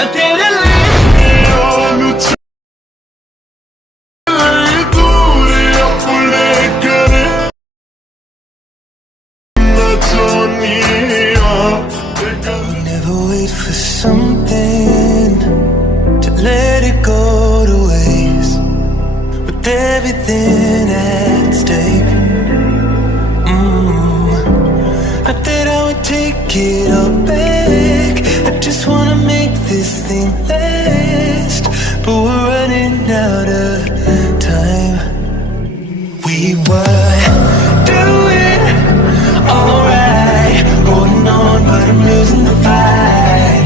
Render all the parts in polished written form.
मैं तेरे लिए दूर अपने करे Never wait for something to let it go to waste. With everything at stake, I thought I would take it all back. I just wanna make this thing last, but we're running out of time. We were doing alright, holding on, but I'm losing the fight.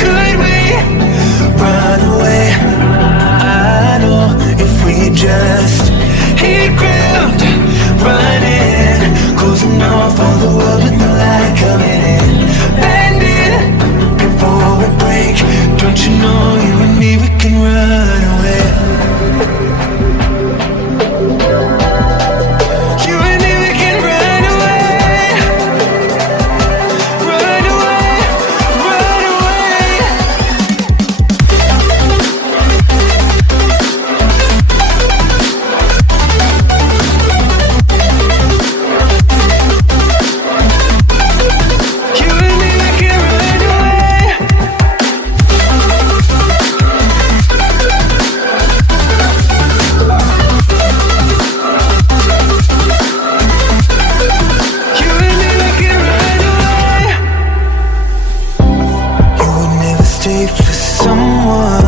Could we run away? I know if we just hit ground, running, closing off all the world with the light coming in. Bend it before we break. Don't you know you and me, we can run away. You and me, we can run away. Run away, run away. You and me, we can run away. You and me, we can run away. You would never stay for someone